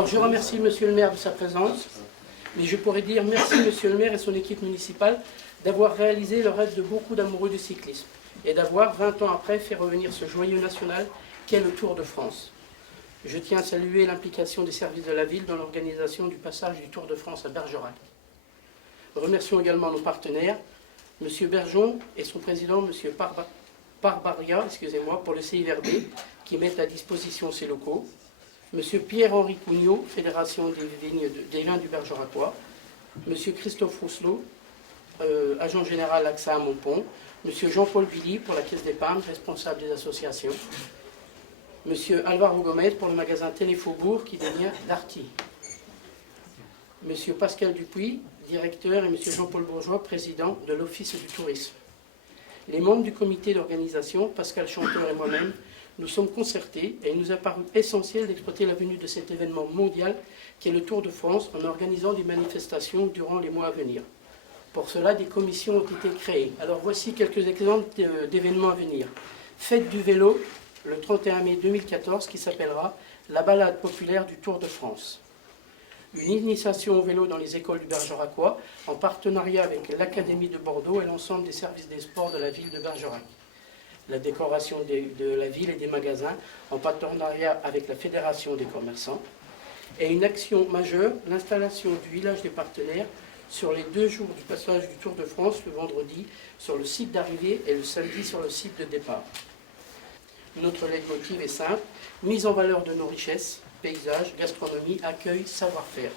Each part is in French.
Alors je remercie Monsieur le maire de sa présence, mais je pourrais dire merci Monsieur le maire et son équipe municipale d'avoir réalisé le rêve de beaucoup d'amoureux du cyclisme et d'avoir, 20 ans après, fait revenir ce joyeux national qu'est le Tour de France. Je tiens à saluer l'implication des services de la ville dans l'organisation du passage du Tour de France à Bergerac. Remercions également nos partenaires, M. Bergeon et son président, M. Parbaria, pour le CIRD, qui mettent à disposition ces locaux, M. Pierre-Henri Cugnot, Fédération des vins du Bergeracois, M. Christophe Rousselot, agent général AXA à Montpont, M. Jean-Paul Billy pour la Caisse d'épargne, responsable des associations, M. Alvaro Gomez pour le magasin Téléfaubourg qui devient Darty, M. Pascal Dupuis, directeur, et M. Jean-Paul Bourgeois, président de l'Office du tourisme. Les membres du comité d'organisation, Pascal Chanteur et moi-même, nous sommes concertés et il nous a paru essentiel d'exploiter la venue de cet événement mondial qui est le Tour de France en organisant des manifestations durant les mois à venir. Pour cela, des commissions ont été créées. Alors voici quelques exemples d'événements à venir. Fête du vélo, le 31 mai 2014, qui s'appellera la balade populaire du Tour de France. Une initiation au vélo dans les écoles du Bergeracois, en partenariat avec l'Académie de Bordeaux et l'ensemble des services des sports de la ville de Bergerac. La décoration de la ville et des magasins, en partenariat avec la Fédération des commerçants. Et une action majeure, l'installation du village des partenaires sur les 2 jours du passage du Tour de France, le vendredi sur le site d'arrivée et le samedi sur le site de départ. Notre leitmotiv est simple, mise en valeur de nos richesses, paysages, gastronomie, accueil, savoir-faire.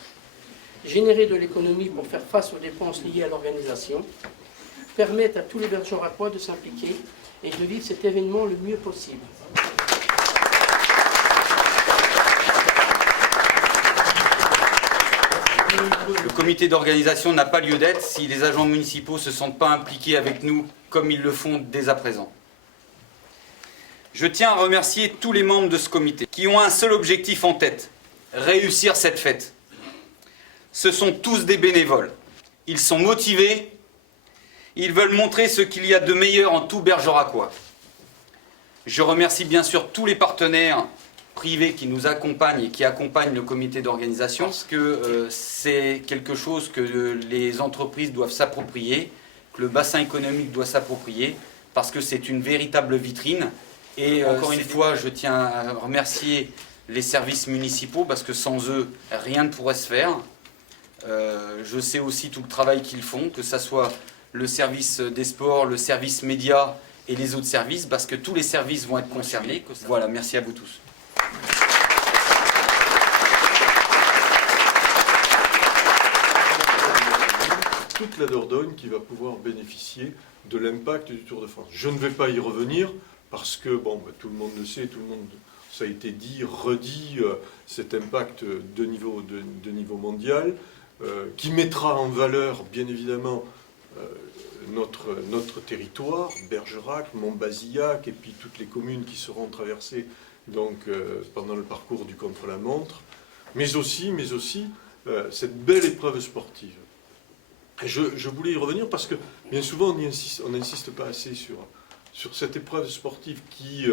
Générer de l'économie pour faire face aux dépenses liées à l'organisation, permettre à tous les Bergeracois de s'impliquer et de vivre cet événement le mieux possible. Le comité d'organisation n'a pas lieu d'être si les agents municipaux ne se sentent pas impliqués avec nous comme ils le font dès à présent. Je tiens à remercier tous les membres de ce comité qui ont un seul objectif en tête, réussir cette fête. Ce sont tous des bénévoles. Ils sont motivés, ils veulent montrer ce qu'il y a de meilleur en tout Bergeracois. Je remercie bien sûr tous les partenaires privés qui nous accompagnent et qui accompagnent le comité d'organisation, parce que c'est quelque chose que les entreprises doivent s'approprier, que le bassin économique doit s'approprier, parce que c'est une véritable vitrine. Et encore une fois, je tiens à remercier les services municipaux, parce que sans eux, rien ne pourrait se faire. Je sais aussi tout le travail qu'ils font, que ce soit le service des sports, le service média et les autres services, parce que tous les services vont être concernés. Voilà, merci à vous tous. Toute la Dordogne qui va pouvoir bénéficier de l'impact du Tour de France. Je ne vais pas y revenir parce que, bon, tout le monde le sait, ça a été dit, redit, cet impact de niveau mondial, qui mettra en valeur, bien évidemment, notre territoire, Bergerac, Montbazillac, et puis toutes les communes qui seront traversées donc, pendant le parcours du contre-la-montre, mais aussi cette belle épreuve sportive. Et je voulais y revenir parce que bien souvent on n'insiste pas assez sur cette épreuve sportive qui,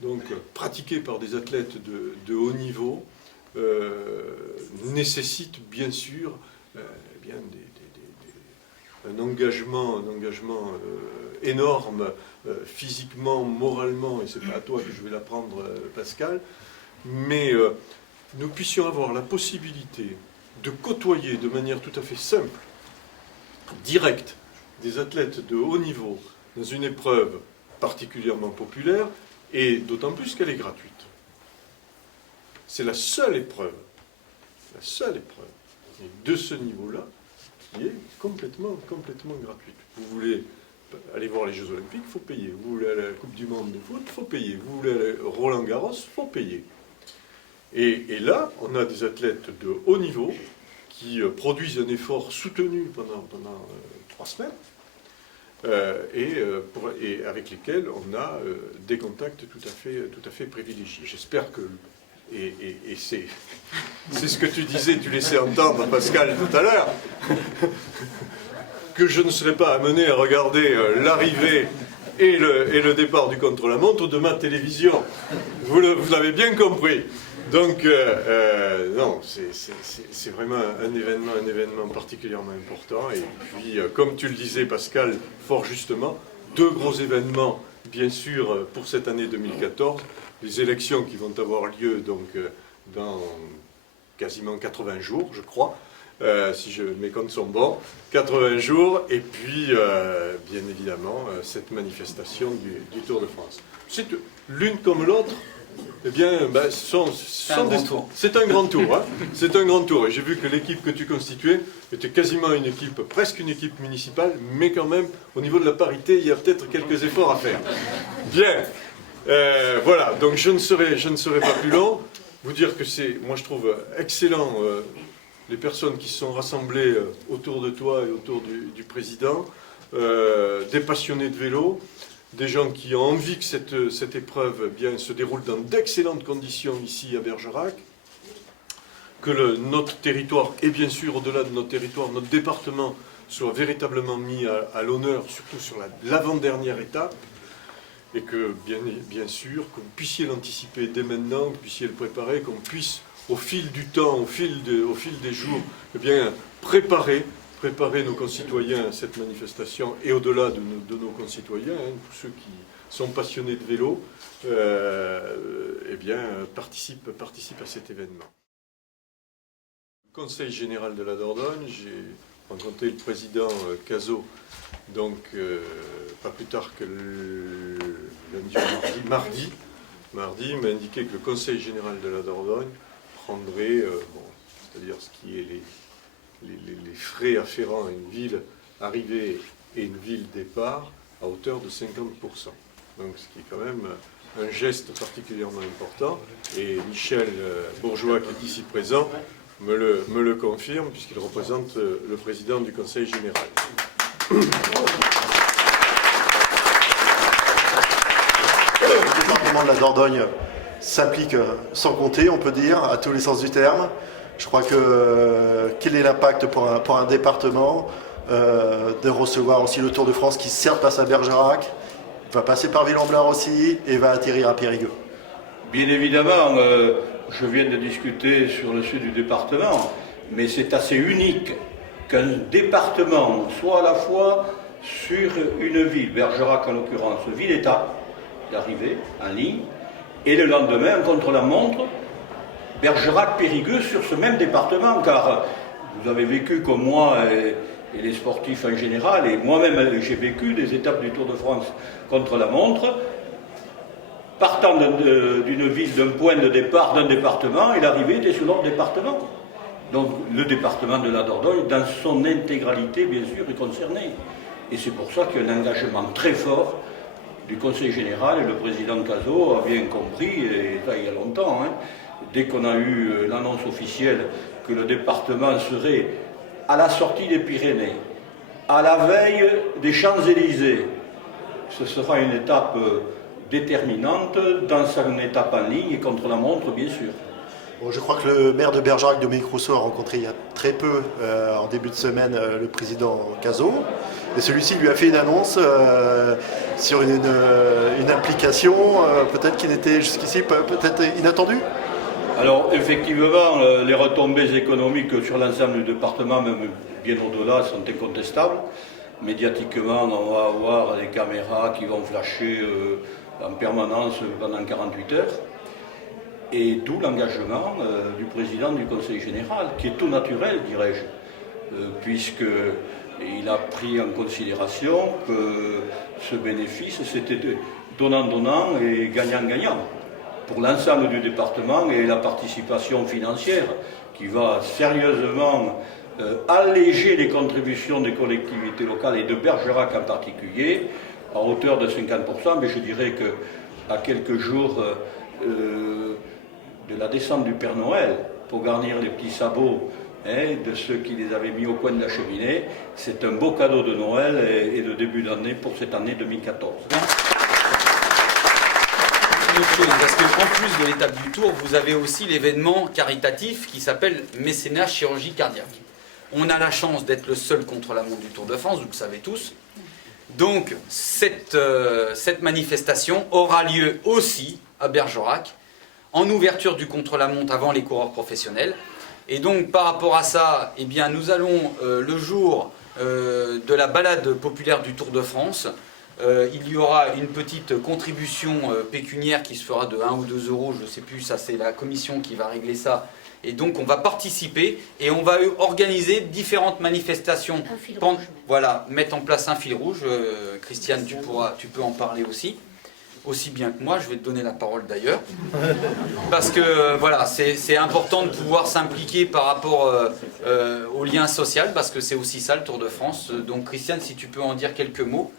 donc, pratiquée par des athlètes de haut niveau, nécessite bien sûr un engagement énorme, physiquement, moralement, et c'est pas à toi que je vais l'apprendre, Pascal, mais nous puissions avoir la possibilité de côtoyer de manière tout à fait simple, directe, des athlètes de haut niveau dans une épreuve particulièrement populaire, et d'autant plus qu'elle est gratuite. C'est la seule épreuve de ce niveau-là qui est complètement gratuite. Vous voulez aller voir les Jeux Olympiques, il faut payer. Vous voulez aller à la Coupe du Monde de foot, il faut payer. Vous voulez aller à Roland-Garros, il faut payer. Et là, on a des athlètes de haut niveau qui produisent un effort soutenu pendant 3 semaines et avec lesquels on a des contacts tout à fait privilégiés. J'espère que, et c'est ce que tu disais, tu laissais entendre, Pascal, tout à l'heure, que je ne serais pas amené à regarder l'arrivée et le départ du contre-la-montre de ma télévision. Vous l'avez bien compris. Donc, non, c'est vraiment un événement particulièrement important. Et puis, comme tu le disais, Pascal, fort justement, deux gros événements, bien sûr, pour cette année 2014. Les élections qui vont avoir lieu donc, dans quasiment 80 jours, je crois, si mes comptes sont bons, 80 jours, et puis, bien évidemment, cette manifestation du Tour de France. C'est l'une comme l'autre. Eh bien, ben, c'est un grand tour. Hein. C'est un grand tour. Et j'ai vu que l'équipe que tu constituais était quasiment une équipe, presque une équipe municipale, mais quand même, au niveau de la parité, il y a peut-être quelques efforts à faire. Bien. Voilà. Donc, je ne serai pas plus long. Vous dire que c'est, moi, je trouve excellent les personnes qui se sont rassemblées autour de toi et autour du président, des passionnés de vélo. Des gens qui ont envie que cette épreuve se déroule dans d'excellentes conditions ici à Bergerac, que notre territoire, et bien sûr au-delà de notre territoire, notre département soit véritablement mis à l'honneur, surtout sur l'avant-dernière étape, et que bien sûr, que vous puissiez l'anticiper dès maintenant, que vous puissiez le préparer, qu'on puisse au fil du temps, au fil des jours, eh bien, préparer nos concitoyens à cette manifestation et au-delà de nos concitoyens, hein, tous ceux qui sont passionnés de vélo, eh bien, participent à cet événement. Au Conseil général de la Dordogne, j'ai rencontré le président Cazot, donc pas plus tard que lundi ou mardi, m'a indiqué que le Conseil général de la Dordogne prendrait, c'est-à-dire ce qui est les frais afférents à une ville arrivée et une ville départ à hauteur de 50%. Donc ce qui est quand même un geste particulièrement important. Et Michel Bourgeois, qui est ici présent, me le confirme, puisqu'il représente le président du Conseil général. Le département de la Dordogne s'implique sans compter, on peut dire, à tous les sens du terme. Je crois que quel est l'impact pour un département de recevoir aussi le Tour de France qui certes passe à Bergerac, va passer par Villon-Blas aussi et va atterrir à Périgueux. Bien évidemment, je viens de discuter sur le sud du département, mais c'est assez unique qu'un département soit à la fois sur une ville, Bergerac en l'occurrence, ville-état, d'arrivée en ligne, et le lendemain, contre-la-montre, Bergerac-Périgueux sur ce même département, car vous avez vécu comme moi et les sportifs en général, et moi-même j'ai vécu des étapes du Tour de France contre la montre, partant d'une ville, d'un point de départ d'un département, et l'arrivée était sur l'autre département. Donc le département de la Dordogne, dans son intégralité, bien sûr, est concerné. Et c'est pour ça qu'il y a un engagement très fort du Conseil général, et le président Cazot a bien compris, et ça il y a longtemps, hein, dès qu'on a eu l'annonce officielle que le département serait à la sortie des Pyrénées, à la veille des Champs-Élysées, ce sera une étape déterminante dans son étape en ligne et contre la montre, bien sûr. Bon, je crois que le maire de Bergerac, Dominique Rousseau, a rencontré il y a très peu, en début de semaine, le président Cazot. Et celui-ci lui a fait une annonce sur une implication, peut-être qui n'était jusqu'ici peut-être inattendue. Alors effectivement, les retombées économiques sur l'ensemble du département, même bien au-delà, sont incontestables. Médiatiquement, on va avoir des caméras qui vont flasher en permanence pendant 48 heures. Et d'où l'engagement du président du Conseil général, qui est tout naturel, dirais-je, puisqu'il a pris en considération que ce bénéfice, c'était donnant-donnant et gagnant-gagnant pour l'ensemble du département, et la participation financière qui va sérieusement alléger les contributions des collectivités locales et de Bergerac en particulier, à hauteur de 50%, mais je dirais qu'à quelques jours de la descente du Père Noël, pour garnir les petits sabots de ceux qui les avaient mis au coin de la cheminée, c'est un beau cadeau de Noël et de début d'année pour cette année 2014. Parce qu'en plus de l'étape du Tour, vous avez aussi l'événement caritatif qui s'appelle Mécénat Chirurgie Cardiaque. On a la chance d'être le seul contre-la-montre du Tour de France, vous le savez tous. Donc cette manifestation aura lieu aussi à Bergerac, en ouverture du contre-la-montre avant les coureurs professionnels. Et donc par rapport à ça, eh bien, nous allons le jour de la balade populaire du Tour de France, il y aura une petite contribution pécuniaire qui se fera de 1 ou 2 euros, je ne sais plus, ça c'est la commission qui va régler ça. Et donc on va participer et on va organiser différentes manifestations. Un fil rouge. Voilà, mettre en place un fil rouge. Christiane, tu peux en parler aussi bien que moi. Je vais te donner la parole d'ailleurs. Parce que voilà, c'est important de pouvoir s'impliquer par rapport au lien social, parce que c'est aussi ça le Tour de France. Donc Christiane, si tu peux en dire quelques mots.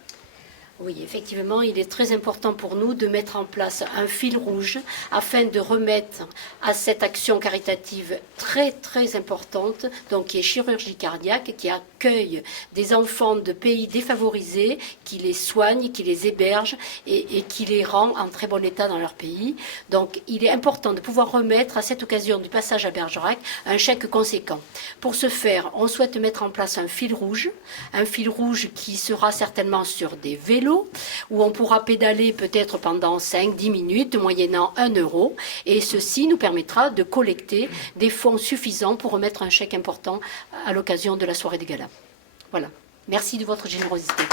Oui, effectivement, il est très important pour nous de mettre en place un fil rouge afin de remettre à cette action caritative très très importante, donc qui est chirurgie cardiaque, qui accueille des enfants de pays défavorisés, qui les soigne, qui les héberge et qui les rend en très bon état dans leur pays. Donc il est important de pouvoir remettre à cette occasion du passage à Bergerac un chèque conséquent. Pour ce faire, on souhaite mettre en place un fil rouge qui sera certainement sur des vélos, où on pourra pédaler peut-être pendant 5-10 minutes, moyennant 1 euro. Et ceci nous permettra de collecter des fonds suffisants pour remettre un chèque important à l'occasion de la soirée des galas. Voilà. Merci de votre générosité.